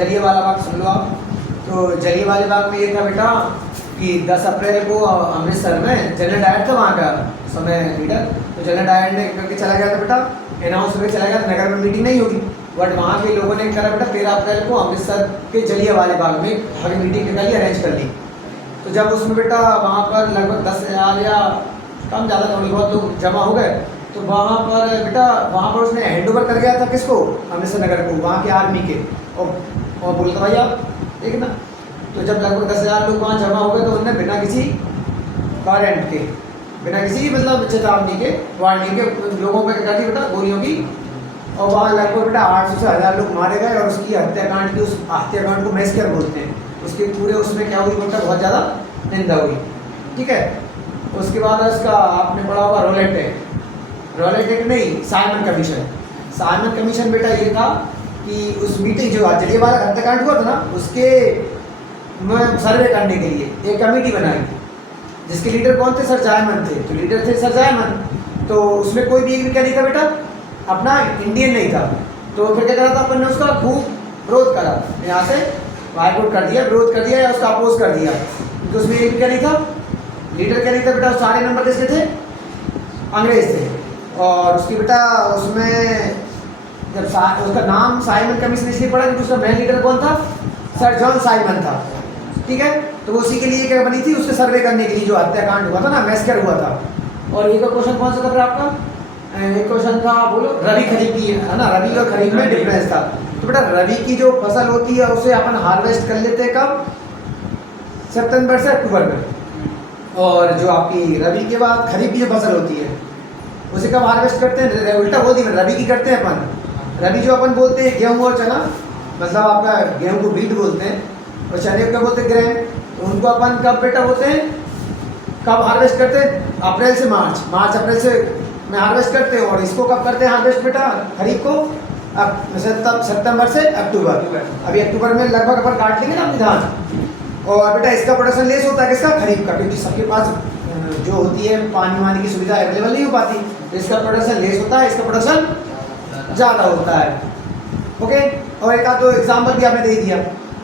जलियांवाला बाग सुन लो आप। तो जलियांवाला बाग में ये था बेटा कि 10 अप्रैल को अमृतसर में जनरल डायर था वहाँ का समय लीडर। तो जनरल डायर ने करके चला गया था बेटा, अनाउंस करके चला गया था नगर में मीटिंग नहीं होगी, बट वहाँ के लोगों ने करा बेटा 13 अप्रैल को अमृतसर के जलियांवाला बाग में हर मीटिंग निकाली, अरेंज कर ली। तो जब उसमें बेटा वहाँ पर लगभग 10,000 या कम ज़्यादा थोड़ी बहुत लोग जमा हो गए, तो वहाँ पर बेटा वहाँ पर उसने हैंड ओवर कर गया था किसको, अमृतसर नगर को, वहाँ के आर्मी के। और बोलता भाई आप ठीक ना। तो जब लगभग 10,000 लोग वहाँ जमा हो गए तो उन्होंने बिना किसी वारंट के, बिना किसी मतलब चेतावनी के, वार्निंग के लोगों पर क्या की बेटा गोलियों की, और वहाँ लगभग बेटा 800 से 1000 लोग मारे गए। और उसकी हत्याकांड की, उस हत्याकांड को मैसेकर बोलते हैं, उसके पूरे उसमें क्या हुई बेटा बहुत ज़्यादा निंदा हुई। ठीक है। उसके बाद उसका आपने पढ़ा होगा रॉलेट एक्ट। रॉलेट एक्ट नहीं, साइमन कमीशन। साइमन कमीशन बेटा ये था कि उस मीटिंग जो जलियांवाला हत्याकांड हुआ था ना, उसके सर्वे करने के लिए एक कमेटी बनाई, जिसके लीडर कौन थे, सर जायमन थे। तो लीडर थे सर जायमन। तो उसमें कोई भी एक भी क्या नहीं था बेटा, अपना इंडियन नहीं था। तो फिर क्या करा था अपन ने, उसका खूब विरोध करा, यहाँ से हाईकोर्ट कर दिया, विरोध कर दिया या उसका अपोज कर दिया। तो उसमें एक क्या नहीं था, लीडर क्या नहीं था बेटा, सारे नंबर किसके थे, अंग्रेज थे। और उसकी बेटा उसमें जब उसका नाम साइमन कमीशन इसलिए पड़ा क्योंकि उसका मेन लीडर कौन था, सर जॉन साइमन था। ठीक है। तो उसी के लिए क्या बनी थी, उसके सर्वे करने के लिए जो हत्याकांड हुआ था ना, मैसेकर हुआ था। और एक क्वेश्चन कौन सा था फिर आपका, एक क्वेश्चन था बोलो रबी खरीफ की, है ना, रबी और खरीफ में डिफरेंस था। तो बेटा रबी की जो फसल होती है उसे अपन हार्वेस्ट कर लेते हैं कब, सितंबर से अक्टूबर में। और जो आपकी रबी के बाद खरीफ की जो फसल होती है उसे कब हार्वेस्ट करते हैं, उल्टा बोल दी, रबी की करते हैं अपन। रबी जो अपन बोलते हैं गेहूँ और चना, मतलब आपका गेहूँ को बीट बोलते हैं और चने को क्या बोलते हैं, ग्रेन। तो उनको अपन कब बेटा बोलते हैं, कब हार्वेस्ट करते हैं, अप्रैल से मार्च, मार्च अप्रैल से में हार्वेस्ट करते हैं। और इसको कब करते हैं हार्वेस्ट बेटा, खरीफ को सितंबर से अक्टूबर। अभी अक्टूबर में लगभग अपन काट लेंगे ना अपनी धान। और बेटा इसका प्रोडक्शन लेस होता है किसका, खरीफ का, क्योंकि सबके पास जो होती है पानी वानी की सुविधा अवेलेबल नहीं हो पाती, तो इसका प्रोडक्शन लेस होता है, इसका प्रोडक्शन ज़्यादा होता है। ओके। और एक आध दो एग्जाम्पल भी आपने दे दिया।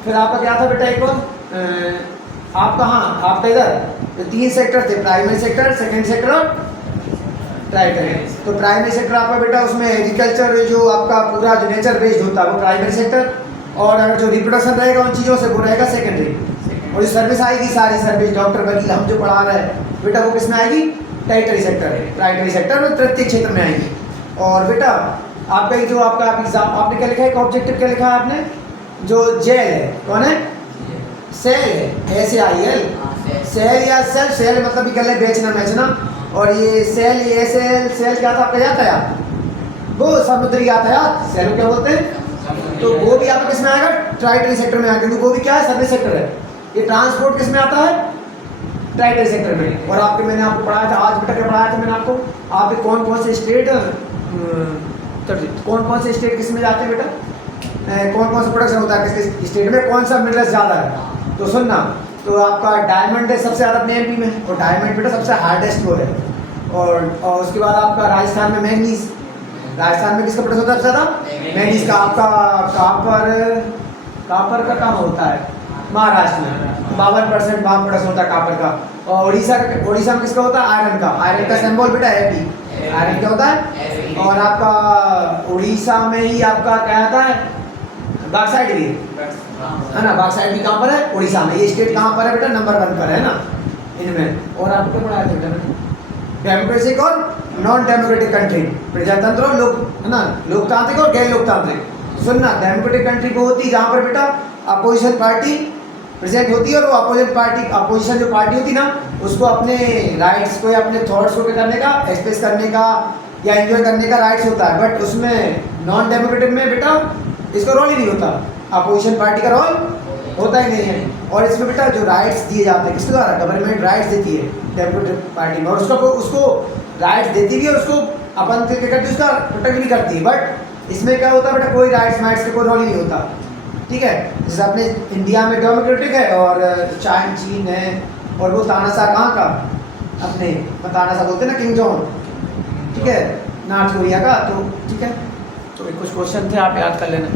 फिर आपका क्या था बेटा, एक और आपका, हाँ आपका इधर 3 सेक्टर थे, प्राइमरी सेक्टर, सेकेंड सेक्टर और टर्टियरी। तो प्राइमरी सेक्टर आपका बेटा उसमें एग्रीकल्चर जो आपका पूरा जो नेचर बेस्ड होता है वो प्राइमरी सेक्टर, और अगर जो रिप्रोडक्शन रहेगा उन चीज़ों से वो रहेगा सेकेंडरी। और जो सर्विस आएगी, सारी सर्विस, डॉक्टर वकील हम जो पढ़ा रहे हैं बेटा वो किस में आएगी, टर्टियरी सेक्टर, प्राइमरी सेक्टर में तृतीय क्षेत्र में आएगी। और बेटा आपका ये जो आपका एग्जाम आपने क्या लिखा है, ऑब्जेक्टिव क्या लिखा है आपने, जो जेल है, कौन है, सेल है, SAIL, सेल या सेल, सेल मतलब भी कर ले बेचना बेचना। और ये सेल, ये सेल क्या था आपका, यातायात, वो समुद्री यातायात, सेल क्या बोलते हैं। तो वो भी आपका किस में आएगा, टर्टियरी सेक्टर में आएगा, क्योंकि वो भी क्या है, सर्विस सेक्टर है। ये ट्रांसपोर्ट किस में आता है, टर्टियरी सेक्टर में। और आपके मैंने आपको पढ़ाया था, आज बेटा क्या पढ़ाया था मैंने आपको, आपके कौन कौन से स्टेट, कौन कौन से स्टेट किस में जाते हैं बेटा, कौन कौन सा प्रोडक्शन होता है किस स्टेट में, कौन सा मिनरल्स ज़्यादा है। तो सुनना, तो आपका डायमंड है सबसे ज़्यादा अपने MP में, और डायमंड बेटा सबसे हार्डेस्ट वो है। और उसके बाद आपका राजस्थान में मैंगनीज, राजस्थान में किसका प्रोडक्शन होता है सबसे ज़्यादा, मैंगनीज का। आपका कापर का काम होता है महाराष्ट्र में, 52% प्रोडक्शन होता है कापर का। और उड़ीसा में किसका होता है, आयरन का। आयरन का सिंबल बेटा Fe, आयरन क्या होता है। और आपका उड़ीसा में ही आपका क्या आता है, बॉक्साइट भी है ना, बॉक्साइट भी कहाँ पर है, उड़ीसा में। ये स्टेट कहाँ पर है बेटा, नंबर 1 पर है ना इनमें। और आपको क्या पढ़ाया था बेटा, डेमोक्रेटिक और नॉन डेमोक्रेटिक कंट्री, प्रजातंत्र और लोक, है ना, लोकतांत्रिक और गैर लोकतांत्रिक। सुनना, डेमोक्रेटिक कंट्री को होती है जहाँ पर बेटा अपोजिशन पार्टी प्रेजेंट होती है, और वो अपोजिशन जो पार्टी होती है ना, उसको अपने राइट्स को या अपने थॉट्स को करने का, एक्सप्रेस करने का या एंजॉय करने का राइट्स होता है। बट उसमें नॉन डेमोक्रेटिक में बेटा इसका रोल ही नहीं होता, अपोजिशन पार्टी का रोल होता ही नहीं है। और इसमें बेटा जो राइट्स दिए जाते हैं किसके द्वारा, गवर्नमेंट राइट्स देती है डेमोक्रेटिक पार्टी में, और उसको राइट्स देती भी है, उसको अपन करती उसका प्रोटेक्ट भी करती है। बट इसमें क्या होता है बेटा, कोई राइट्स का कोई रोल ही नहीं होता। ठीक है। जैसे अपने इंडिया में डेमोक्रेटिक है, और चीन है, और वो तानाशाह कहाँ का, अपने तानाशाह बोलते हैं ना, किंग जॉन, ठीक है, नॉर्थ कोरिया का। तो ठीक है, तो कुछ क्वेश्चन थे आप याद कर लेना।